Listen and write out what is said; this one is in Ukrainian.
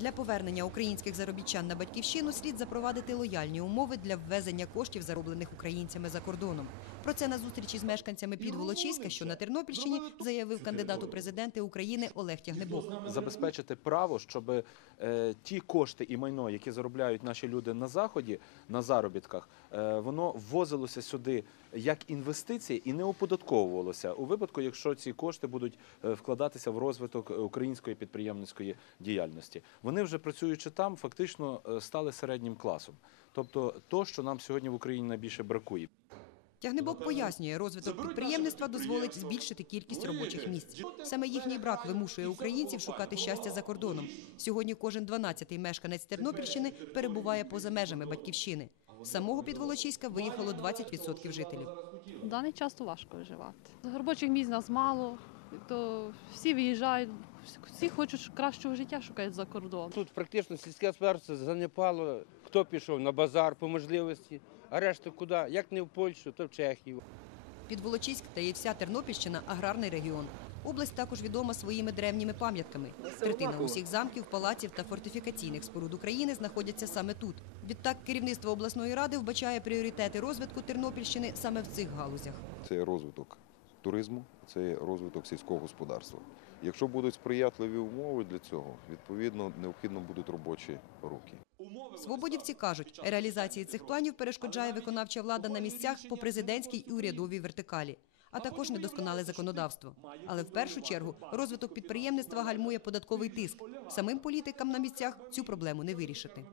Для повернення українських заробітчан на батьківщину слід запровадити лояльні умови для ввезення коштів, зароблених українцями за кордоном. Про це на зустрічі з мешканцями Підволочиська, що на Тернопільщині, заявив кандидат у президенти України Олег Тягнебок. забезпечити право, щоб е, ті кошти і майно, які заробляють наші люди на заході, на заробітках, е, воно ввозилося сюди як інвестиції і не оподатковувалося у випадку, якщо ці кошти будуть е, вкладатися в розвиток української підприємницької діяльності. Вони вже працюючи там, фактично е, стали середнім класом. Тобто, то, що нам сьогодні в Україні найбільше бракує. Тягнебок пояснює, розвиток підприємництва дозволить збільшити кількість робочих місць. Саме їхній брак вимушує українців шукати щастя за кордоном. Сьогодні кожен 12-й мешканець Тернопільщини перебуває поза межами батьківщини. З самого Підволочиська виїхало 20% жителів. В даний час важко виживати. Робочих місць нас мало, то всі виїжджають, всі хочуть кращого життя шукають за кордон. Тут практично сільське господарство занепало. Хто пішов на базар по можливості, а решта куди? Як не в Польщу, то в Чехію. Підволочиськ та і вся Тернопільщина аграрний регіон. Область також відома своїми древніми пам'ятками. Третина усіх замків, палаців та фортифікаційних споруд України знаходяться саме тут. Відтак керівництво обласної ради вбачає пріоритети розвитку Тернопільщини саме в цих галузях. Це розвиток туризму, це розвиток сільського господарства. Якщо будуть сприятливі умови для цього, відповідно необхідно будуть робочі руки. Свободівці кажуть, реалізації цих планів перешкоджає виконавча влада на місцях по президентській і урядовій вертикалі, а також недосконале законодавство. Але в першу чергу розвиток підприємництва гальмує податковий тиск. Самим політикам на місцях цю проблему не вирішити.